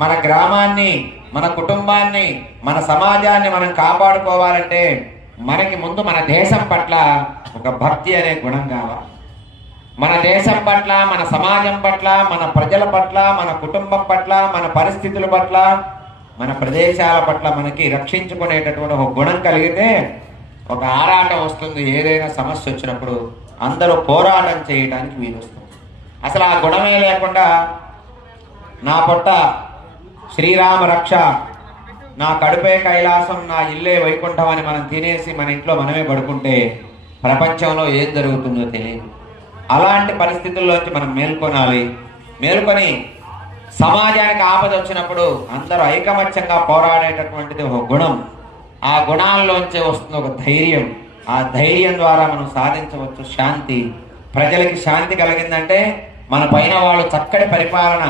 మన గ్రామాన్ని, మన కుటుంబాన్ని, మన సమాజాన్ని మనం కాపాడుకోవాలంటే మనకి ముందు మన దేశం పట్ల ఒక భక్తి అనే గుణం కావాలి. మన దేశం పట్ల, మన సమాజం పట్ల, మన ప్రజల పట్ల, మన కుటుంబం పట్ల, మన పరిస్థితుల పట్ల, మన ప్రదేశాల పట్ల మనకి రక్షించుకునేటటువంటి ఒక గుణం కలిగితే ఒక ఆరాటం వస్తుంది. ఏదైనా సమస్య వచ్చినప్పుడు అందరూ పోరాటం చేయడానికి వీలు వస్తుంది. అసలు ఆ గుణమే లేకుండా నా పొట్ట శ్రీరామ రక్ష, నా కడుపే కైలాసం, నా ఇల్లే వైకుంఠం అని మనం తినేసి మన ఇంట్లో మనమే పడుకుంటే ప్రపంచంలో ఏం జరుగుతుందో తెలియదు. అలాంటి పరిస్థితుల్లోంచి మనం మేల్కొనాలి. మేల్కొని సమాజానికి ఆపద వచ్చినప్పుడు అందరూ ఐకమత్యంగా పోరాడేటటువంటిది ఒక గుణం. ఆ గుణాల్లోంచే వస్తుంది ఒక ధైర్యం. ఆ ధైర్యం ద్వారా మనం సాధించవచ్చు శాంతి. ప్రజలకి శాంతి కలిగిందంటే మన పైన వాళ్ళు చక్కటి పరిపాలన